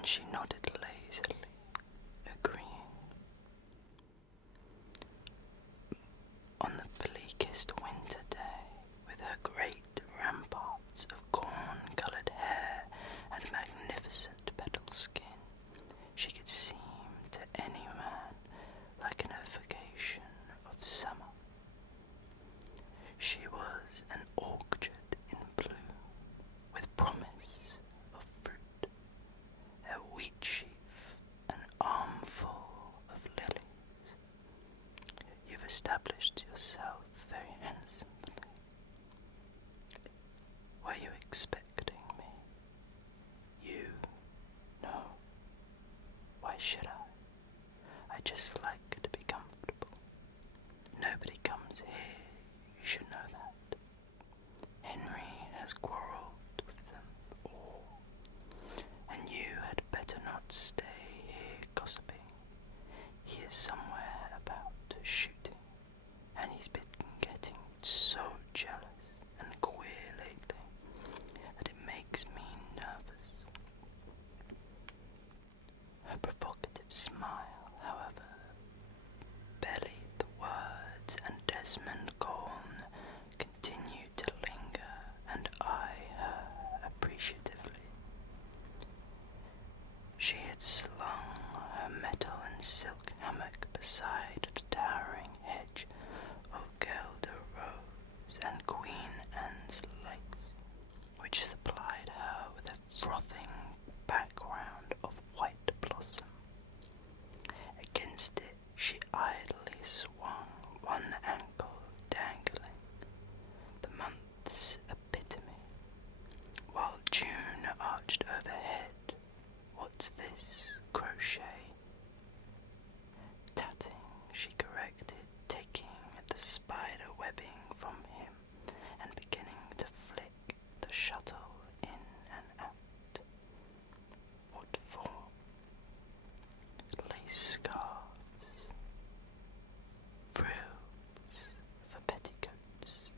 and she nodded lazily, agreeing. On the bleakest winter day, with her great ramparts of corn-coloured hair and magnificent petal skin, she could seem to any man like an evocation of summer. She was an orchard in bloom, with promise of fruit, a wheat sheaf, an armful of lilies. You've established yourself very handsomely. Were you expecting me? You? No. Why should I? I just like to be comfortable. Nobody comes here, you should know that. Henry has quarrelled with them all, and you had better not stay here gossiping. He is somewhere about shooting, and he's been getting so jealous and queer lately that it makes me nervous. Her provocative smile, however, bellied the words, and Desmond Colne continued to linger and eye her appreciatively. She had slung her metal and silk hammock beside the towering hedge of Guelder rose and Queen Anne's lace, which supplied her with a frothing background of white blossom. Against it she idly swung one ankle dangling, the month's epitome, while June arched overhead. What's this? Crochet? Tatting, she corrected, taking the spider webbing from him and beginning to flick the shuttle in and out. What for? Lace scarves, frills for petticoats.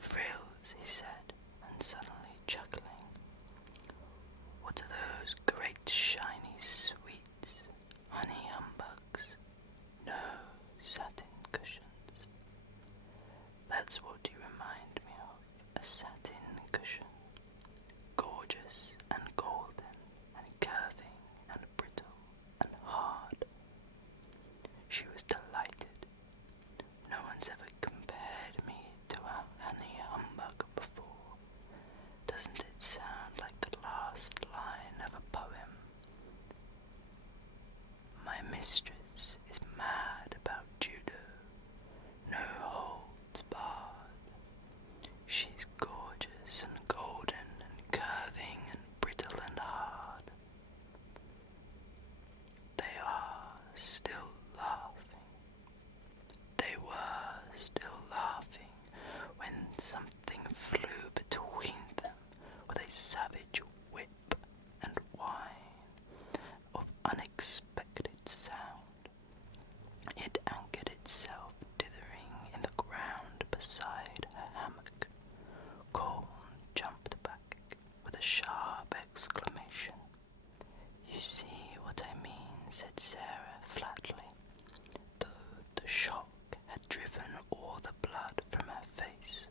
Frills, he said, and suddenly chuckling. What are those great shiny sweets? Honey humbugs? No, satin cushions. That's what you remind me of, a satin cushion. Gorgeous and golden and curving and brittle and hard. She was delighted. No one's ever compared me to a honey humbug before. Doesn't it sound like the last line of a poem? My mistress is mad about judo, no holds barred. She's gorgeous and golden and curving and brittle and hard. They are still laughing. They were still laughing when something flew between them with a savage whip and whine of unexpected sound. It anchored itself dithering in the ground beside her hammock. Colne jumped back with a sharp exclamation. You see what I mean, said Sarah flatly, though the shock had driven all the blood from her face.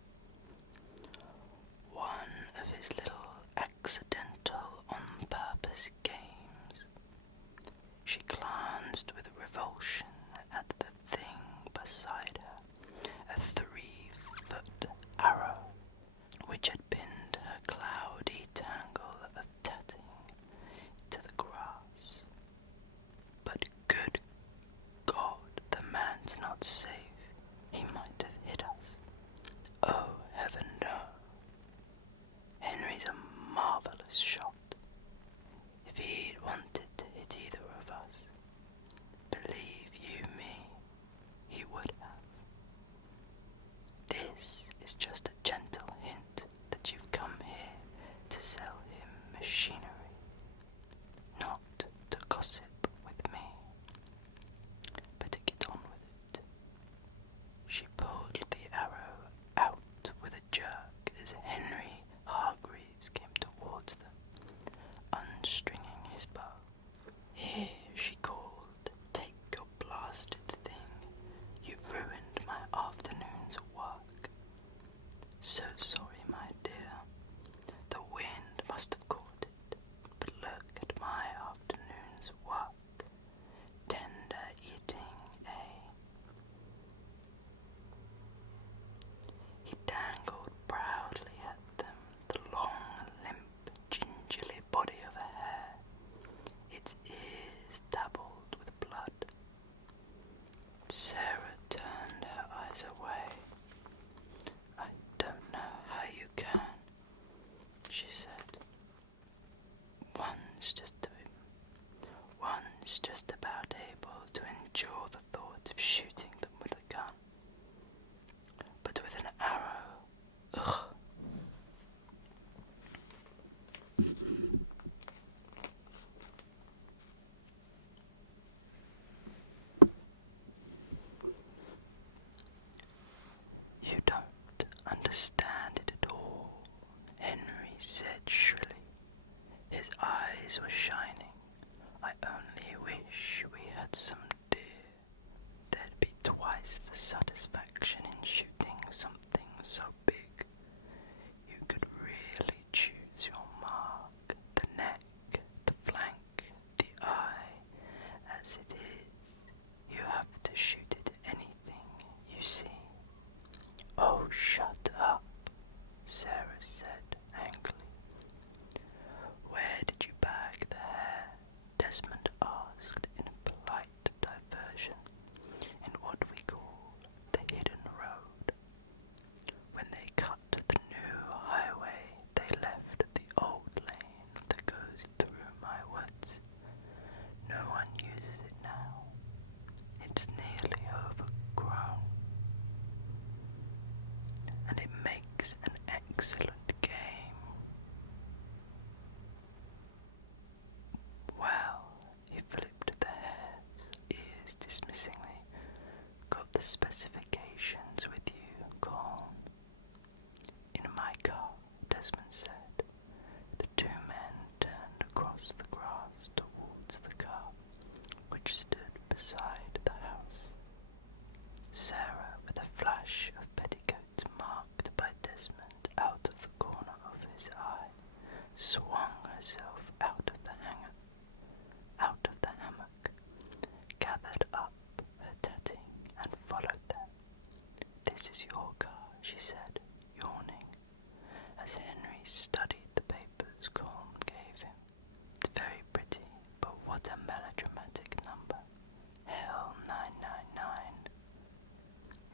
understand it at all," Henry said shrilly. His eyes were shining. "I only wish we had some deer. There'd be twice the satisfaction in shooting something so big. You could really choose your mark, the neck, the flank, the eye. As it is, you have to shoot at anything you see." "Oh, shut up," Sarah said angrily. "Where did you bag the hare?" Desmond asked in a polite diversion, in what we call the hidden road. When they cut the new highway, they left the old lane that goes through my woods. No one uses it now. It's nearly overgrown, and it makes an excellent game. Well, he flipped the hare's ears dismissingly. "Got the specifications with you, Colm?" "In my car," Desmond said. The two men turned across the grass towards the car, which stood beside the house. Sarah, with a flash of petticoats marked by Desmond out of the corner of his eye, swung herself out of the hammock, gathered up her tatting, and followed them. "This is your car," she said, yawning, as Henry studied the papers Colm gave him. "It's very pretty, but what a melodramatic number. Hell 999.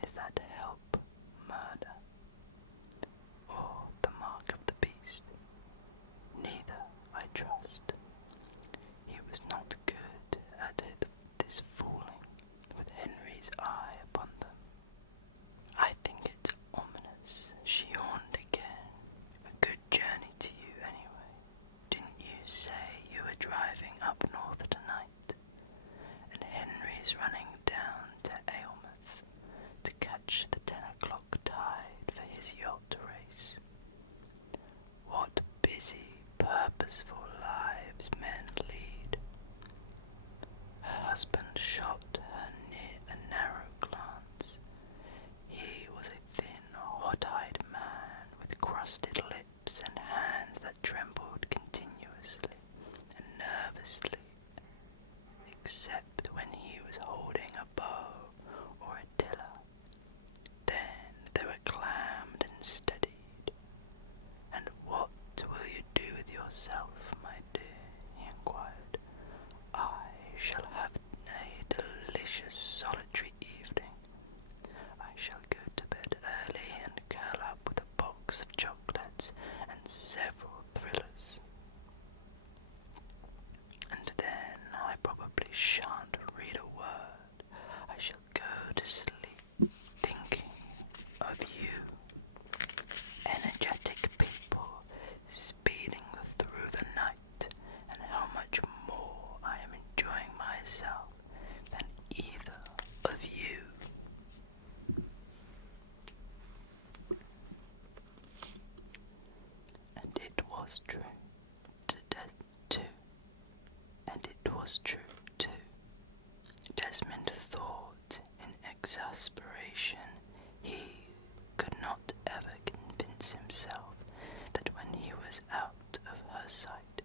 Is that help, murder, or the mark of the beast? Neither, I trust." He was not good at this fooling, with Henry's eye upon them. "I think it's ominous," she yawned again. "A good journey to you, anyway. Didn't you say you were driving up north tonight? And Henry's running down to Aylmouth to catch the 10 o'clock tide for his yacht race. What busy, purposeful lives men lead." Her husband shot her a narrow glance. He was a thin, hot-eyed man with crusted lips and hands that trembled continuously and nervously, except when he was holding a bow or a tiller. Then they were clammed and steadied. "And what will you do with yourself, my dear?" he inquired. "I shall have a delicious solitary evening. I shall go to bed early and curl up with a box of chocolates and several thrillers. And then I probably shan't read a word. I shall go to sleep thinking of you. Energetic people speeding through the night, and how much more I am enjoying myself than either of you." And it was true, too. Desmond thought in exasperation he could not ever convince himself that when he was out of her sight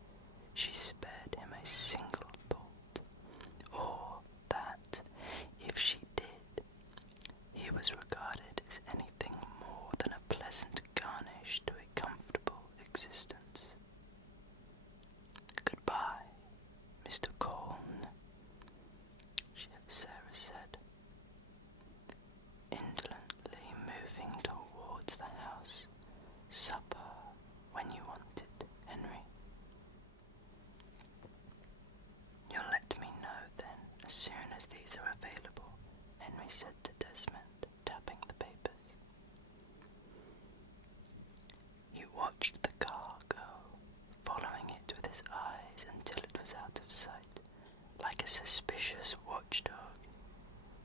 she spared him a single thought, or that, if she did, he was regarded as anything more than a pleasant garnish to a comfortable existence. "Goodbye, Mr. Colm," Sarah said, indolently moving towards the house. "Supper when you want it, Henry." "You'll let me know then, as soon as these are available," Henry said to Desmond, tapping the papers. He watched the car go, following it with his eyes until it was out of sight, like a suspicious watchdog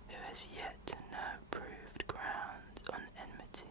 who has yet no proved ground on enmity.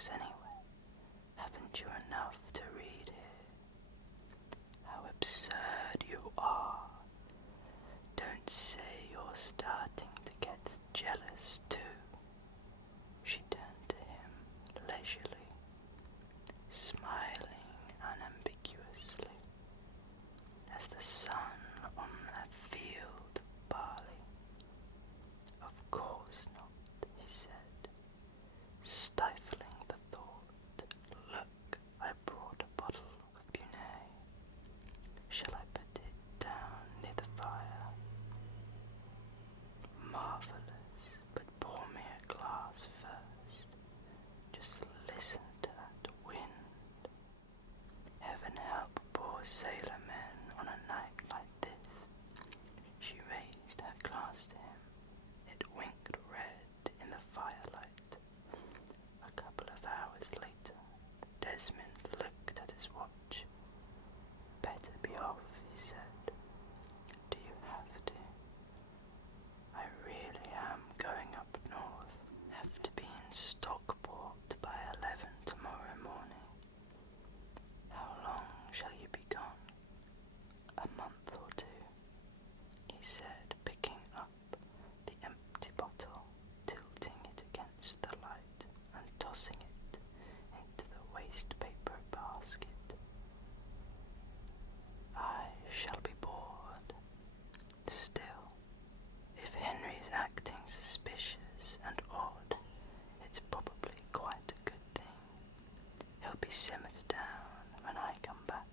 books anyway? Haven't you enough to read here? How absurd you are. Don't say you're starting to get jealous too. She turned to him leisurely, smiling unambiguously as the sun on a field of barley. Of course not, he said, stifling the thought. Look, I brought a bottle of Bunay. Shall I put it down near the fire? Marvellous, but pour me a glass first. Just listen to that wind. Heaven help poor sailor men on a night like this. She raised her glass to him. It winked red in the firelight. A couple of hours later, Desmond looked at his watch. Better be off, he said. Do you have to? I really am going up north. Have to be in Stockport by 11 tomorrow morning. How long shall you be gone? A month or two, he said, picking up the empty bottle, tilting it against the light and tossing it into the waste paper basket. I shall be bored. Still, if Henry's acting suspicious and odd, it's probably quite a good thing. He'll be simmered down when I come back.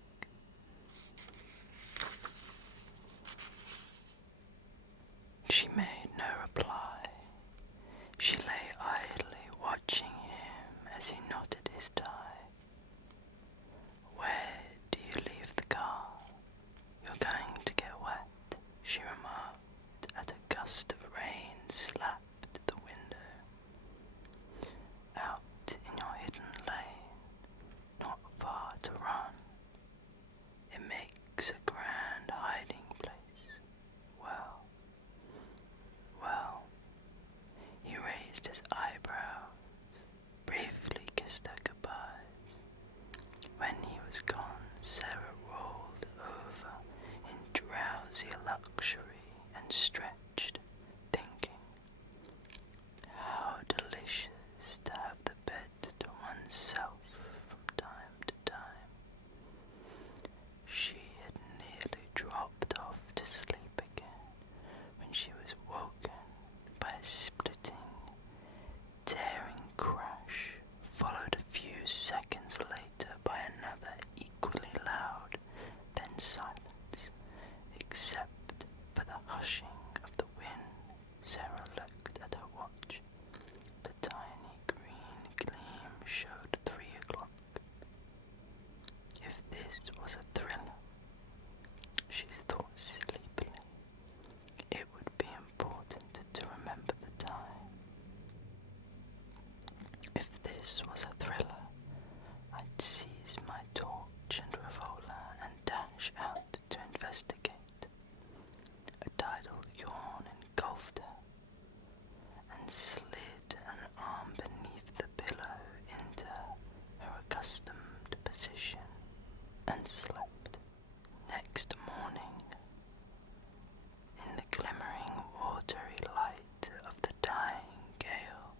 She made no reply. She lay idly watching him as he knotted his tie. Where do you leave the car? You're going to get wet, she remarked as a gust of rain slapped the window. Out in your hidden lane, not far to run. It makes a grand hiding place. Well, he raised his eyebrows, briefly kissed her goodbyes. When he was gone, Sarah rolled over in drowsy luxury and stretched, thinking, how delicious to have the bed to oneself from time to time. She had nearly dropped off to sleep again when she was woken by a splitting, tearing crash, followed a few seconds later by another equally loud, then silence, except for the hushing of the wind. Sarah looked at her watch. The tiny green gleam showed 3 o'clock. If this was a thriller, she thought sleepily, it would be important to remember the time. If this was a thriller, I'd seize my torch and revolver and dash out to investigate. A tidal yawn engulfed her, and slid an arm beneath the pillow into her accustomed position, and slept. Next morning, in the glimmering watery light of the dying gale,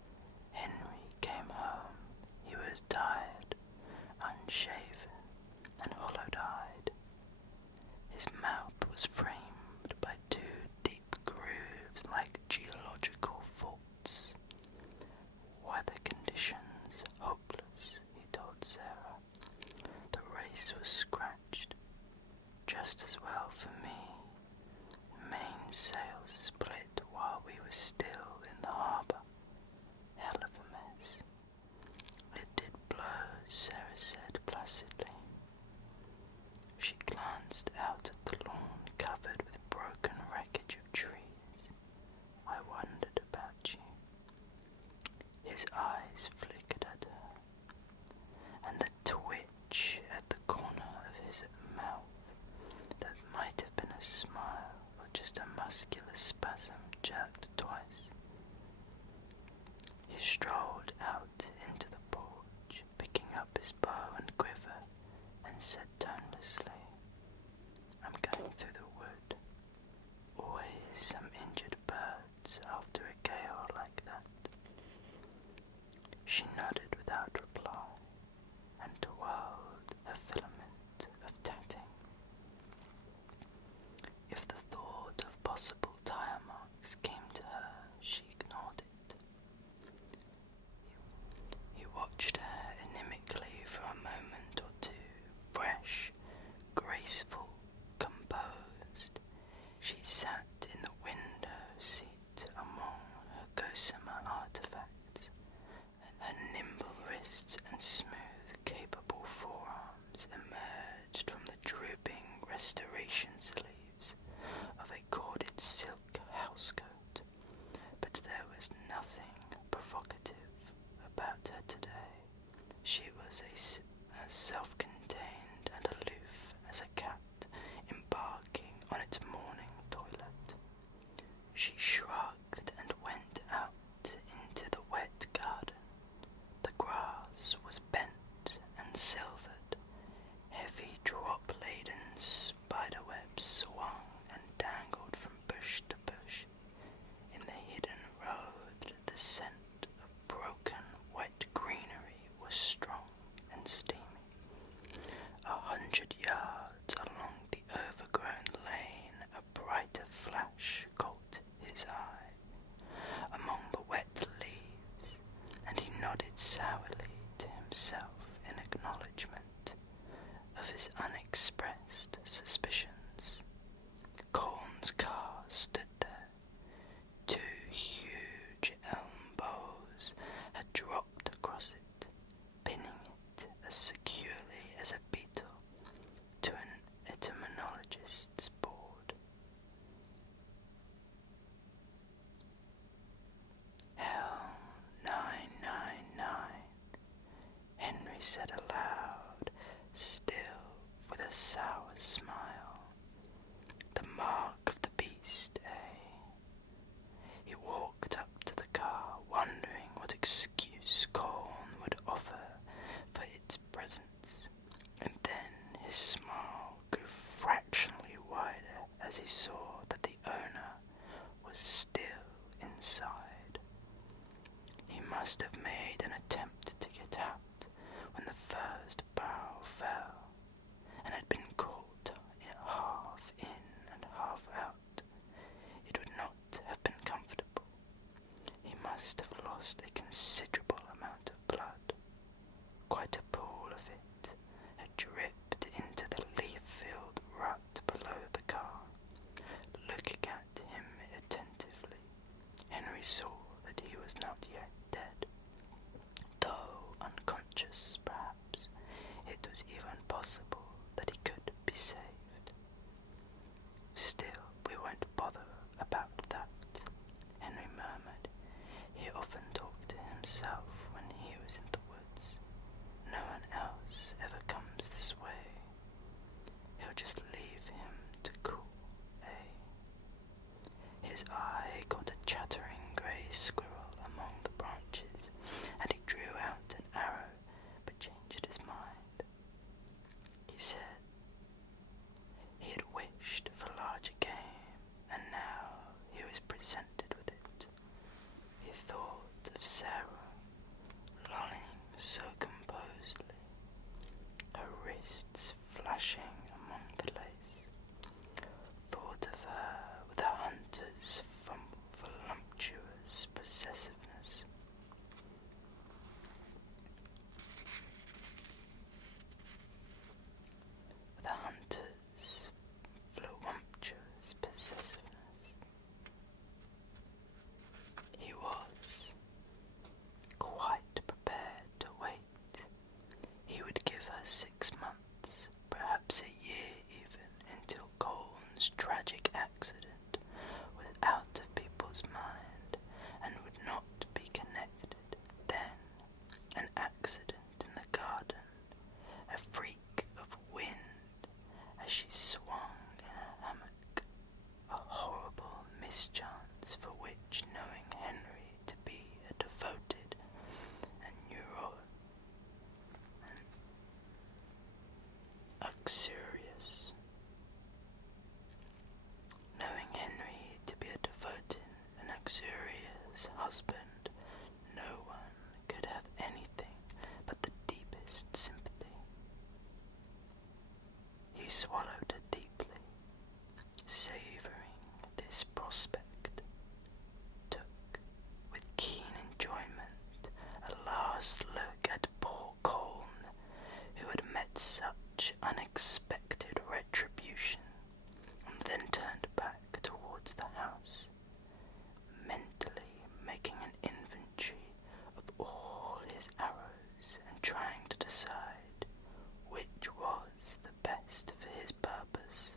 Henry came home. He was tired, unshaven, and hollow-eyed. His mouth was framed by 2 deep grooves like geological faults. Weather conditions hopeless, he told Sarah. The race was scratched. Just as well for me. Mainsail split while we were still in the harbour. Hell of a mess. It did blow, Sarah said placidly. She glanced out at the lawn covered with broken wreckage of trees. I wondered about you. His eyes flickered at her, and the twitch at the corner of his mouth that might have been a smile or just a muscular spasm jerked twice. He strolled out into the porch. said tonelessly, "I'm going through the wood. Always some injured birds after a gale like that." She nodded without reply, and twirled her filament of tatting. If the thought of possible tire marks came to her, she ignored it. He watched her inimically for a moment or two, fresh, graceful, composed. She sat in the window seat among her gossamer artifacts, her nimble wrists and smooth, capable forearms emerged from the drooping restoration sleeves of a corded silk housecoat, but there was nothing provocative about her today. She was as self-contained and aloof as a cat embarking on its morning toilet. She shrugged and went out into the wet garden. The grass was bent and silvered. Heavy drop-laden spiderwebs swung and dangled from bush to bush. In the hidden road, the scent of broken, wet greenery was strong and steamy. 100 yards along the overgrown lane, a brighter flash caught his eye among the wet leaves, and he nodded sourly to himself in acknowledgement of his unexpressed suspicions. Corn's car stood there. 2 huge elm boughs had dropped across it, pinning it as securely as a beetle to an etymologist's board. "Helm 999, Henry said aloud, still with a sour smile. "The mark of the beast, eh?" He walked up to the car, wondering what excuse Corn would offer for its presence, and then his smile grew fractionally wider as he saw that the owner was still inside. He must have made an attempt to get out when the first bough fell, and had been caught half in and half out. It would not have been comfortable. He must have lost a considerable amount of blood. Quite a pool of it had dripped into the leaf-filled rut below the car. Looking at him attentively, Henry saw that he was not yet dead. Though unconscious, perhaps, it was even possible that he could be saved. "Still, we won't bother about that," Henry murmured. He often talked to himself when he was in the woods. "No one else ever comes this way. He'll just leave him to cool, eh?" His eye caught a chattering grey squirrel among the branches, and he drew out an arrow, but changed his mind. He said he had wished for larger game, and now he was presented with it. He thought of Sarah, lolling so composedly, her wrists flashing among the lace. Thought of her with a hunter's voluptuous possessiveness. With a hunter's voluptuous possessiveness. He was quite prepared to wait. He would give her 6 months, perhaps a year even, until Coln's tragic accident was out of people's mind and would not be connected. Then, an accident in the garden, a freak of wind as she swung in a hammock, a horrible mischance for which, knowing Henry to be a devoted and luxurious. Knowing Henry to be a devoted and luxurious husband, no one could have anything but the deepest sympathy. He swallowed it deeply, savouring this prospect, took with keen enjoyment a last look at poor Colne, who had met such unexpected retribution, and then turned back towards the house, mentally making an inventory of all his arrows and trying to decide which was the best for his purpose,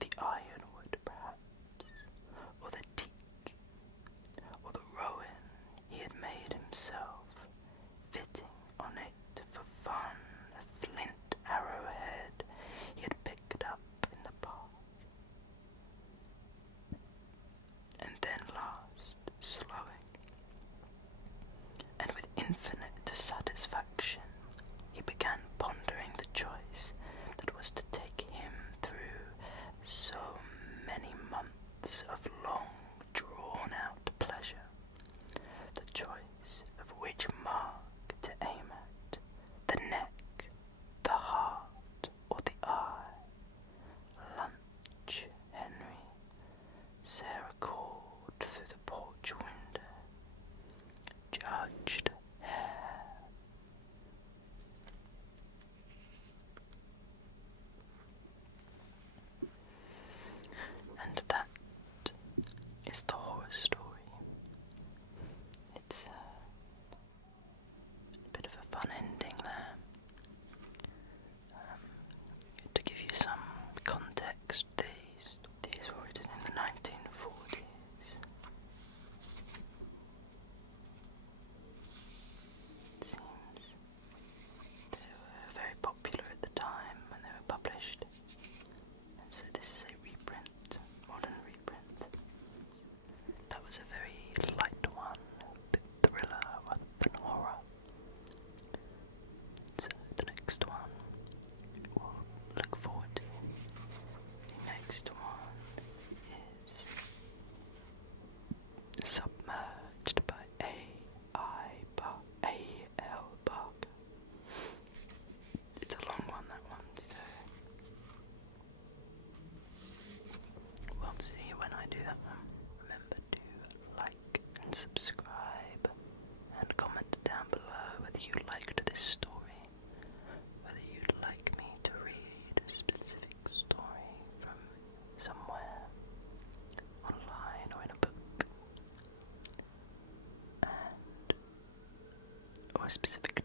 the ironwood perhaps, or the teak, or the rowan he had made himself, fitting on it for fun a flint arrowhead he had picked up in the park. And then last, slowing, and with infinite satisfaction, he began pondering the choice that was to take him through so many months of long, drawn-out pleasure, the choice of which mark to aim at, the neck, the heart, or the eye. Lunch, Henry, Sarah called through the porch window. Judged hare. And that is the horror story. It's a bit of a fun ending there. To give you some context, these were written in the 1940s. It seems they were very popular at the time when they were published, and so this is a reprint, modern reprint. That was a very light one, a bit thriller rather than horror. So the next one we'll look forward to. The next one is Submerged by A.L. Barker. It's a long one, that one, so we'll see when I do that one. Remember to like and subscribe and comment down below whether you liked this story, whether you'd like me to read a specific story from somewhere online or in a book, or a specific